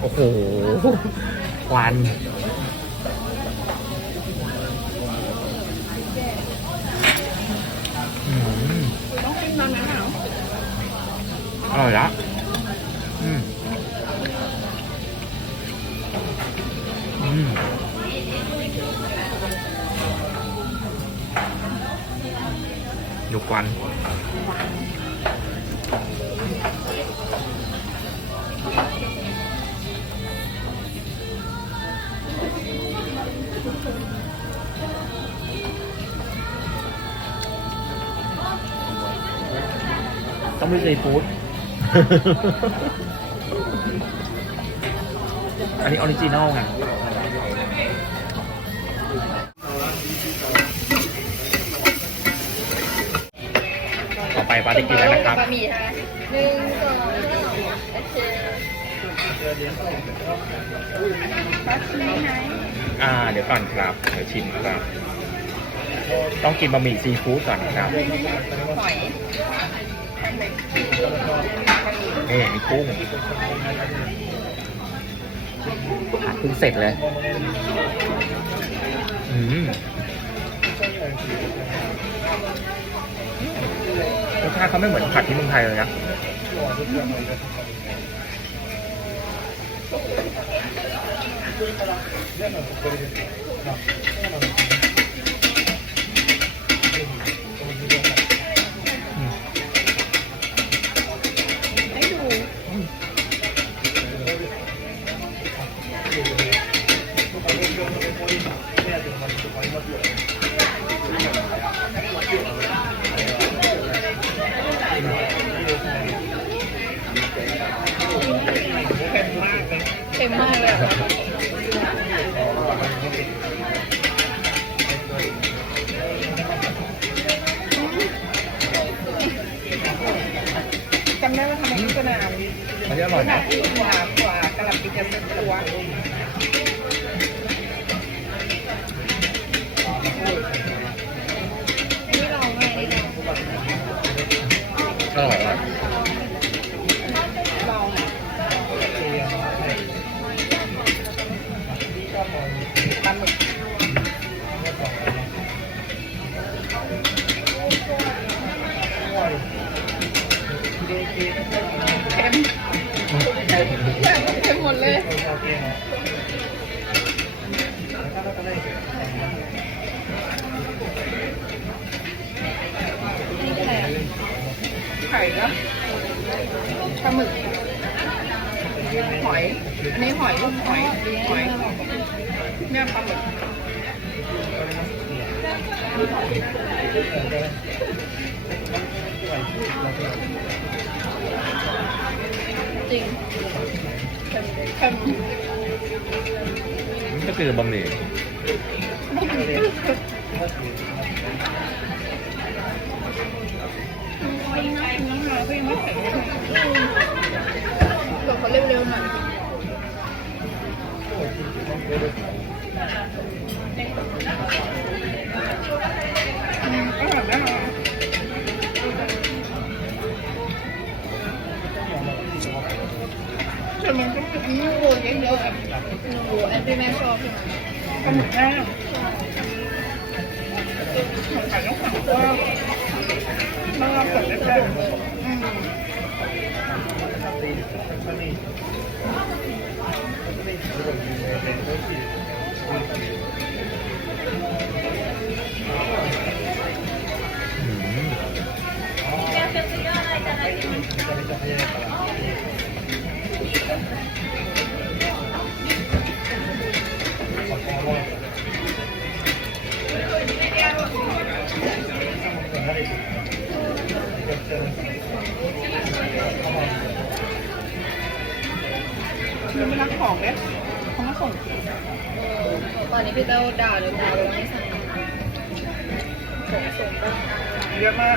โอ้โหควันอร่อยละอืมอืมดูควัน ต้องไม่ซีฟู้ด อันนี้ออริจินอลไงต่อไปปาร์ตี้กินแล้วนะครับ บะหมี่ฮะหนึ่งสองสามโอเคปัสมีไหนอ่า เดี๋ยวก่อนครับ เดี๋ยวชิมครับ ต้องกินบะหมี่ซีฟู้ดก่อนครับหอย นี่มีกุ้งผัดเพิ่งเสร็จเลย อืมรสชาติเขาไม่เหมือนผัดที่เมืองไทยเลยนะ มมากเลยอะจำได้ว่าทำไมที่สนามอันนี้อร่อยหนันะกกว่ากว่ากระหล่ำปีจะเป็นตัว ไข่แล้วปลาหมึกหอย อันนี้หอยลูกหอยหอยเนี่ยปลาหมึกจริงเค็มเค็มนี่ก็คือบะหมี่ บอกเขาเร็วๆหน่อยอืมอร่อยมากแต่มันก็มีเนื้อวัวเยอะๆอะเนื้อวัวแอนตี้แม่ชอบใช่ไหมปลาหมึกแห้งของขายต้องสั่งว่ามันเราเปิดได้แค่อืม อืม嗯 คือไม่รับของเนี่ย เขามาส่งตอนนี้พี่เต้าด่าเลยด่าเลยไม่สั่งเยอะมาก